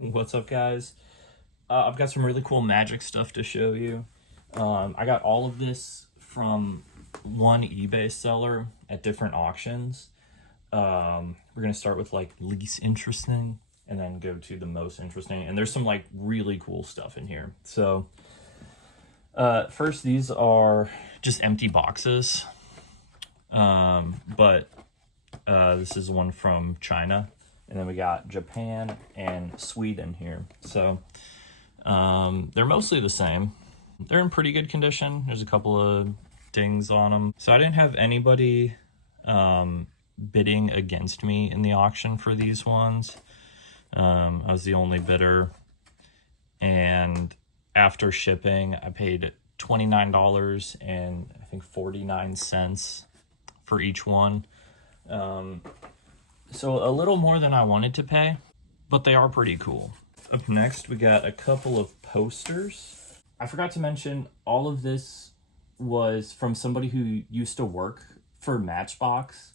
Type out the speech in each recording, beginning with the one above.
What's up, guys? I've got some really cool magic stuff to show you. I got all of this from one eBay seller at different auctions. We're gonna start with like least interesting and then go to the most interesting. And there's some like really cool stuff in here. So first, these are just empty boxes. But this is one from China. And then we got Japan and Sweden here. So they're mostly the same. They're in pretty good condition. There's a couple of dings on them. So I didn't have anybody bidding against me in the auction for these ones. I was the only bidder. And after shipping, I paid $29 and I think 49 cents for each one. So a little more than I wanted to pay, but they are pretty cool. Up next, we got a couple of posters. I forgot to mention, all of this was from somebody who used to work for Matchbox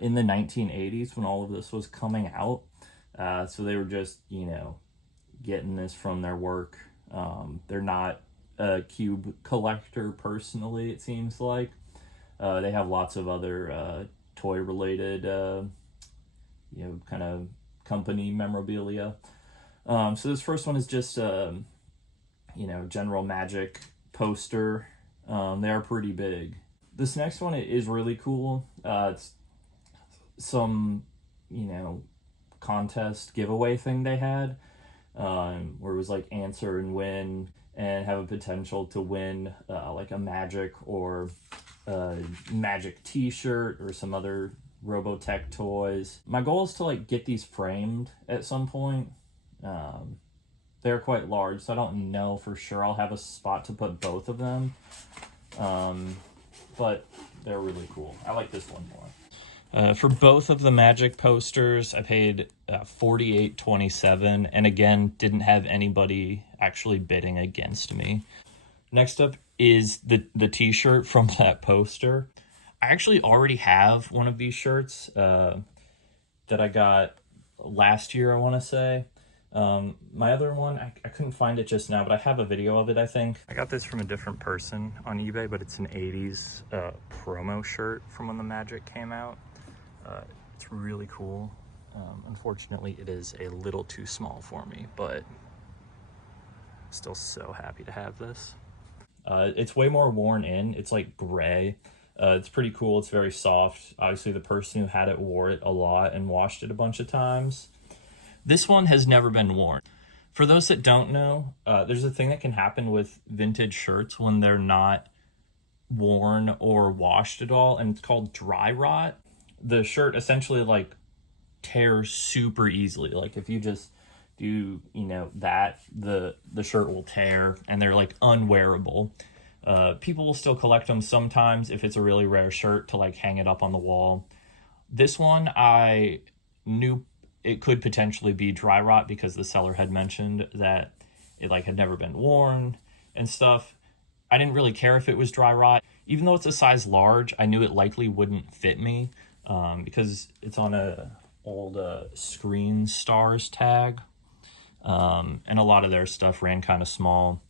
in the 1980s when all of this was coming out. So they were just, getting this from their work. They're not a cube collector personally, it seems like. They have lots of other toy-related kind of company memorabilia. So this first one is just general magic poster. They are pretty big. This next one is really cool. It's some contest giveaway thing they had, where it was like answer and win and have a potential to win like a magic or magic t-shirt or some other Robotech toys. My goal is to like get these framed at some point. They're quite large, so I don't know for sure I'll have a spot to put both of them. But they're really cool. I like this one more. For both of the magic posters, I paid $48.27, and again, didn't have anybody actually bidding against me. Next up is the t-shirt from that poster. I actually already have one of these shirts that I got last year, I want to say. My other one, I couldn't find it just now, but I have a video of it, I think. I got this from a different person on eBay, but it's an 80s promo shirt from when the Magic came out. It's really cool. Unfortunately, it is a little too small for me, but still so happy to have this. It's way more worn in. It's like gray. It's pretty cool. It's very soft. Obviously, the person who had it wore it a lot and washed it a bunch of times. This one has never been worn. For those that don't know, there's a thing that can happen with vintage shirts when they're not worn or washed at all, and it's called dry rot. The shirt essentially like tears super easily. Like if you just do, that, the shirt will tear and they're like unwearable. People will still collect them sometimes if it's a really rare shirt to like hang it up on the wall. This one, I knew it could potentially be dry rot because the seller had mentioned that it like had never been worn and stuff. I didn't really care if it was dry rot. Even though it's a size large, I knew it likely wouldn't fit me because it's on a old Screen Stars tag. And a lot of their stuff ran kind of small.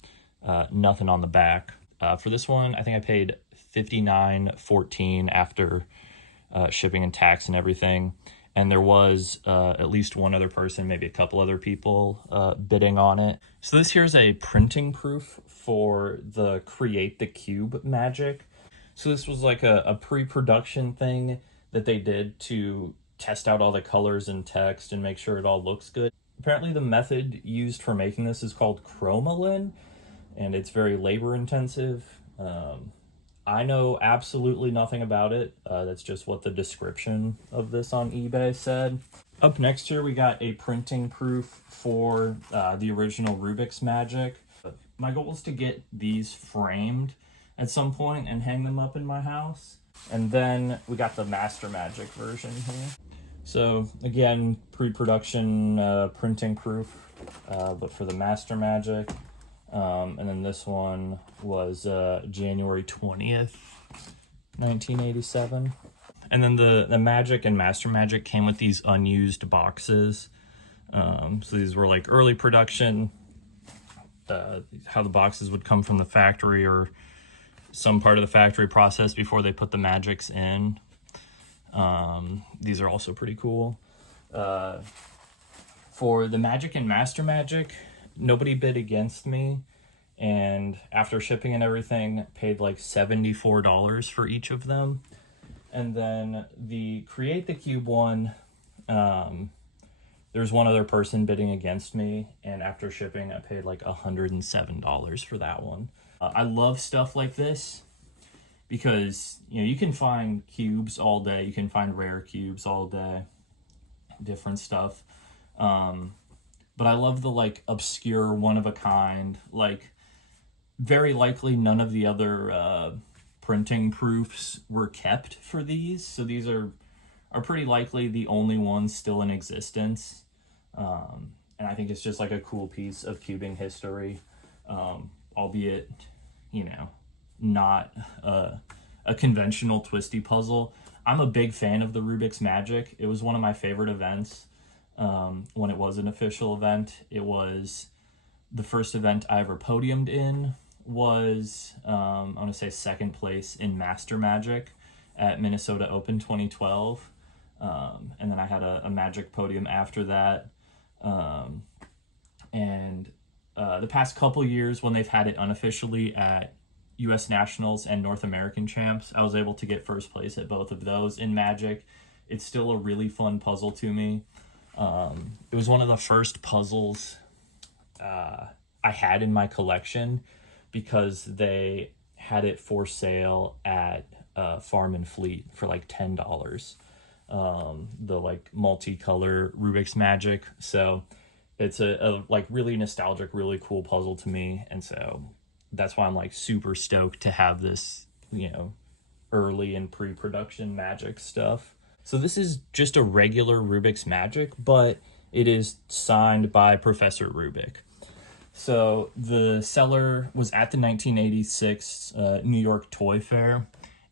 Nothing on the back. For this one, I think I paid $59.14 after shipping and tax and everything. And there was at least one other person, maybe a couple other people bidding on it. So this here's a printing proof for the Create the Cube Magic. So this was like a pre-production thing that they did to test out all the colors and text and make sure it all looks good. Apparently the method used for making this is called chromalin, and it's very labor intensive. I know absolutely nothing about it. That's just what the description of this on eBay said. Up next here, we got a printing proof for the original Rubik's Magic. My goal is to get these framed at some point and hang them up in my house. And then we got the Master Magic version here. So again, pre-production printing proof, but for the Master Magic. And then this one was January 20th, 1987. And then the Magic and Master Magic came with these unused boxes. So these were like early production, how the boxes would come from the factory or some part of the factory process before they put the magics in. These are also pretty cool. For the Magic and Master Magic, nobody bid against me, and after shipping and everything, paid like $74 for each of them. And then the Create the Cube one, there's one other person bidding against me, and after shipping, I paid like $107 for that one. I love stuff like this because, you know, you can find cubes all day, you can find rare cubes all day, different stuff. But I love the like obscure, one of a kind, like very likely none of the other printing proofs were kept for these. So these are pretty likely the only ones still in existence. And I think it's just like a cool piece of cubing history, albeit, you know, not a conventional twisty puzzle. I'm a big fan of the Rubik's Magic. It was one of my favorite events when it was an official event. It was the first event I ever podiumed in. Was I want to say second place in Master Magic at Minnesota Open 2012. And then I had a Magic podium after that. And the past couple years when they've had it unofficially at US Nationals and North American Champs, I was able to get first place at both of those in Magic. It's still a really fun puzzle to me. It was one of the first puzzles I had in my collection because they had it for sale at Farm and Fleet for like $10. The like multicolor Rubik's Magic. So it's a like really nostalgic, really cool puzzle to me. And so that's why I'm like super stoked to have this, you know, early and pre-production Magic stuff. So this is just a regular Rubik's Magic, but it is signed by Professor Rubik. So the seller was at the 1986 New York Toy Fair,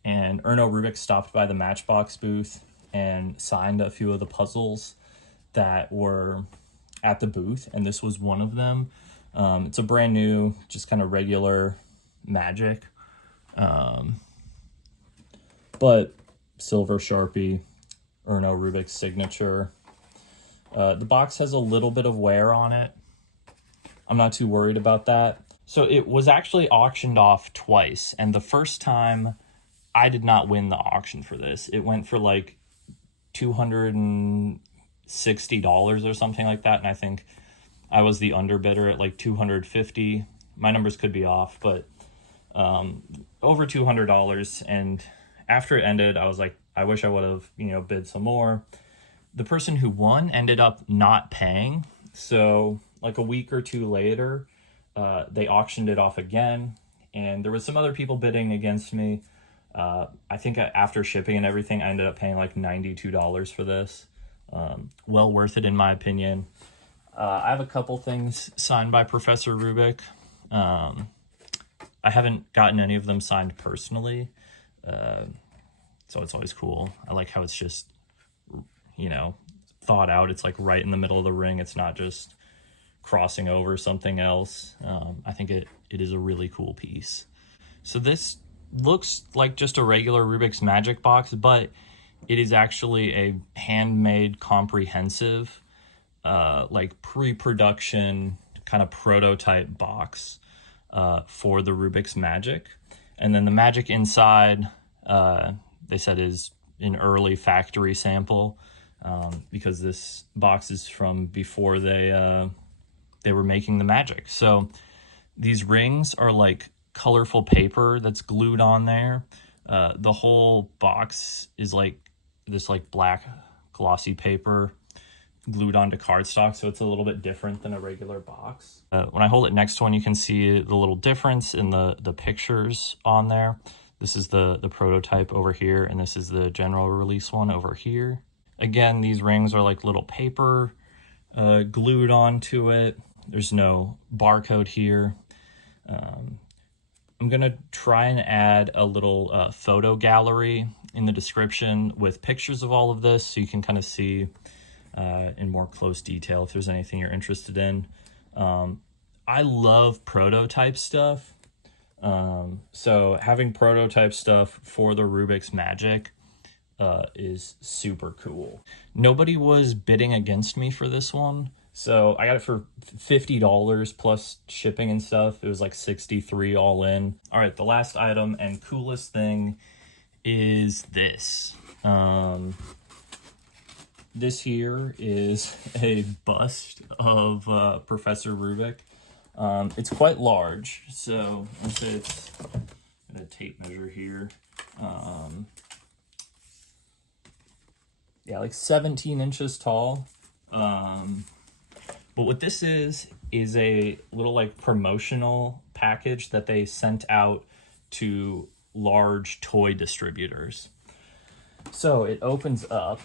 and Erno Rubik stopped by the Matchbox booth and signed a few of the puzzles that were at the booth, and this was one of them. It's a brand new, just kind of regular Magic, but silver Sharpie, Erno Rubik's signature. The box has a little bit of wear on it. I'm not too worried about that. So it was actually auctioned off twice, and the first time I did not win the auction for this. It went for like $260 or something like that, and I think I was the underbidder at like $250. My numbers could be off, but over $200. And after it ended, I was like, I wish I would have, you know, bid some more. The person who won ended up not paying, so like a week or two later, they auctioned it off again, and there was some other people bidding against me. I think after shipping and everything, I ended up paying like $92 for this. Well worth it in my opinion. I have a couple things signed by Professor Rubik. I haven't gotten any of them signed personally, so it's always cool. I like how it's just, you know, thought out. It's like right in the middle of the ring. It's not just crossing over something else. I think it is a really cool piece. So this looks like just a regular Rubik's Magic box, but it is actually a handmade comprehensive, like pre-production kind of prototype box for the Rubik's Magic. And then the Magic inside, they said is an early factory sample, because this box is from before they were making the Magic. So these rings are like colorful paper that's glued on there. The whole box is like this like black glossy paper glued onto cardstock, so it's a little bit different than a regular box. When I hold it next to one, you can see the little difference in the pictures on there. This is the prototype over here, and this is the general release one over here. Again, these rings are like little paper glued onto it. There's no barcode here. I'm gonna try and add a little photo gallery in the description with pictures of all of this, so you can kind of see in more close detail if there's anything you're interested in. I love prototype stuff. So having prototype stuff for the Rubik's Magic is super cool. Nobody was bidding against me for this one. So I got it for $50 plus shipping and stuff. It was like $63 all in. All right, the last item and coolest thing is this. This here is a bust of Professor Rubik. It's quite large, so let's say it's a tape measure here. Yeah, like 17 inches tall. But what this is a little like promotional package that they sent out to large toy distributors. So it opens up.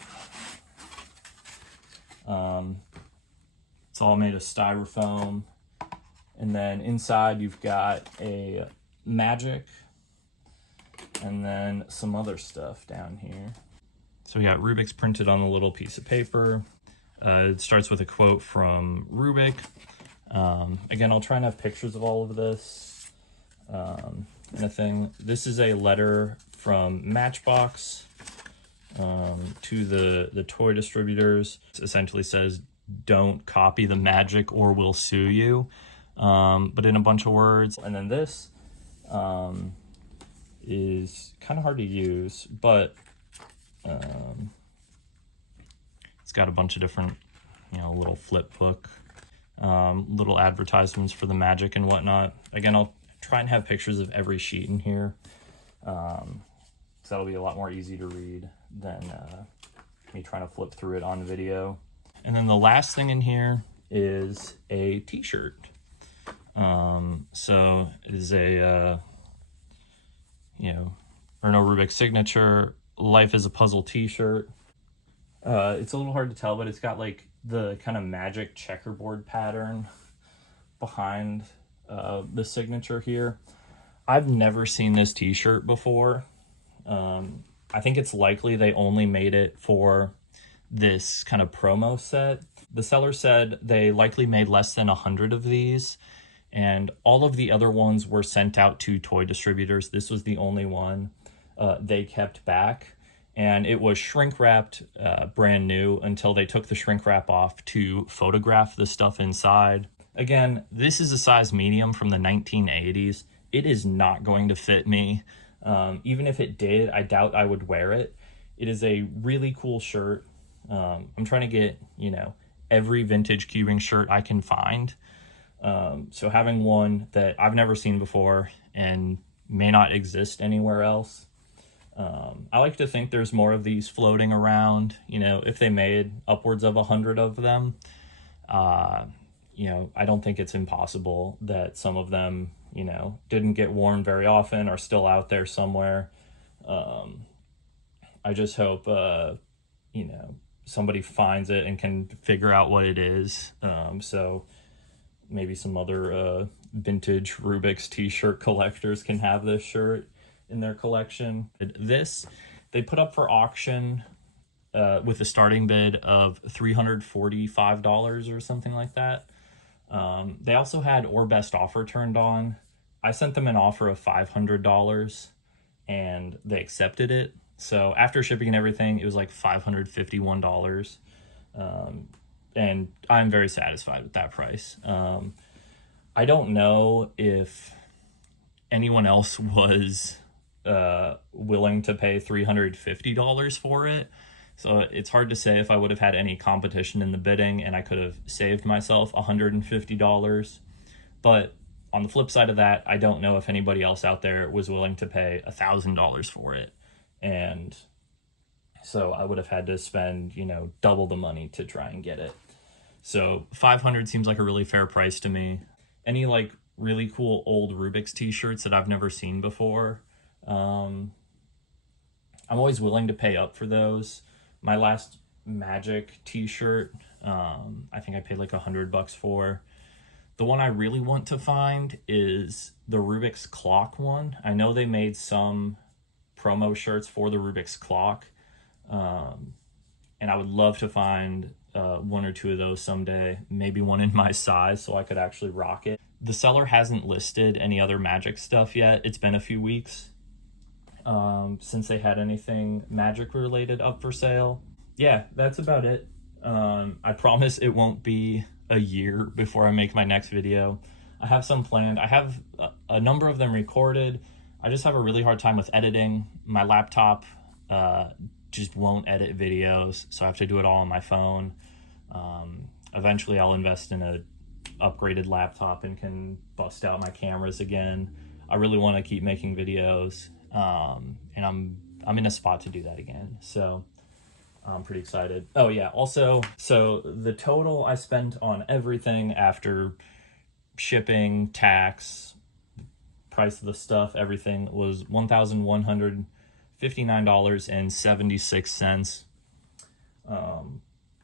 It's all made of styrofoam. And then inside you've got a magic and then some other stuff down here. So we got Rubik's printed on a little piece of paper. It starts with a quote from Rubik. Again, I'll try and have pictures of all of this and a thing. This is a letter from Matchbox to the toy distributors. It essentially says, don't copy the magic or we'll sue you. But in a bunch of words. And then this is kind of hard to use, but it's got a bunch of different, little flip book, little advertisements for the magic and whatnot. Again, I'll try and have pictures of every sheet in here. So that'll be a lot more easy to read than me trying to flip through it on video. And then the last thing in here is a t-shirt. So it is a, Erno Rubik signature, Life is a Puzzle t-shirt. It's a little hard to tell, but it's got like the kind of magic checkerboard pattern behind the signature here. I've never seen this t-shirt before. I think it's likely they only made it for this kind of promo set. The seller said they likely made less than 100 of these, and all of the other ones were sent out to toy distributors. This was the only one they kept back, and it was shrink wrapped brand new until they took the shrink wrap off to photograph the stuff inside. Again, this is a size medium from the 1980s. It is not going to fit me. Even if it did, I doubt I would wear it. It is a really cool shirt. I'm trying to get, every vintage cubing shirt I can find. So having one that I've never seen before and may not exist anywhere else. I like to think there's more of these floating around, if they made upwards of 100 of them. I don't think it's impossible that some of them, didn't get worn very often, are still out there somewhere. I just hope, somebody finds it and can figure out what it is. So maybe some other vintage Rubik's t-shirt collectors can have this shirt in their collection. This, they put up for auction with a starting bid of $345 or something like that. They also had or best offer turned on. I sent them an offer of $500 and they accepted it. So after shipping and everything, it was like $551. And I'm very satisfied with that price. I don't know if anyone else was willing to pay $350 for it. So it's hard to say if I would have had any competition in the bidding and I could have saved myself $150. But on the flip side of that, I don't know if anybody else out there was willing to pay $1,000 for it. And so I would have had to spend, double the money to try and get it. So $500 seems like a really fair price to me. Any like really cool old Rubik's t-shirts that I've never seen before, I'm always willing to pay up for those. My last Magic t-shirt, I think I paid like $100 for. The one I really want to find is the Rubik's clock one. I know they made some promo shirts for the Rubik's clock, and I would love to find one or two of those someday, maybe one in my size so I could actually rock it. The seller hasn't listed any other magic stuff yet. It's been a few weeks since they had anything magic related up for sale. Yeah, that's about it. I promise it won't be a year before I make my next video. I have some planned. I have a number of them recorded. I just have a really hard time with editing. My laptop just won't edit videos, so I have to do it all on my phone. Eventually I'll invest in a upgraded laptop and can bust out my cameras again. I really want to keep making videos, and I'm in a spot to do that again, so I'm pretty excited. Oh yeah, also, so the total I spent on everything after shipping, tax, price of the stuff, everything was $1,159.76.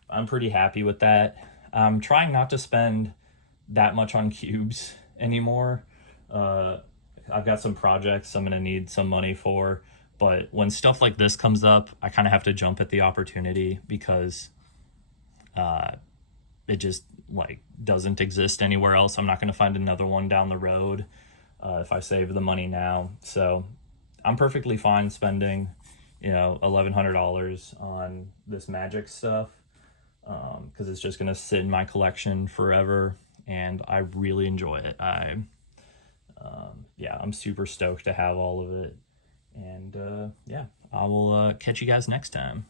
I'm pretty happy with that. I'm trying not to spend that much on cubes anymore. I've got some projects I'm gonna need some money for, but when stuff like this comes up, I kind of have to jump at the opportunity because it just like doesn't exist anywhere else. I'm not going to find another one down the road if I save the money now. So I'm perfectly fine spending, $1,100 on this magic stuff because it's just going to sit in my collection forever, and I really enjoy it. I'm super stoked to have all of it, and I will catch you guys next time.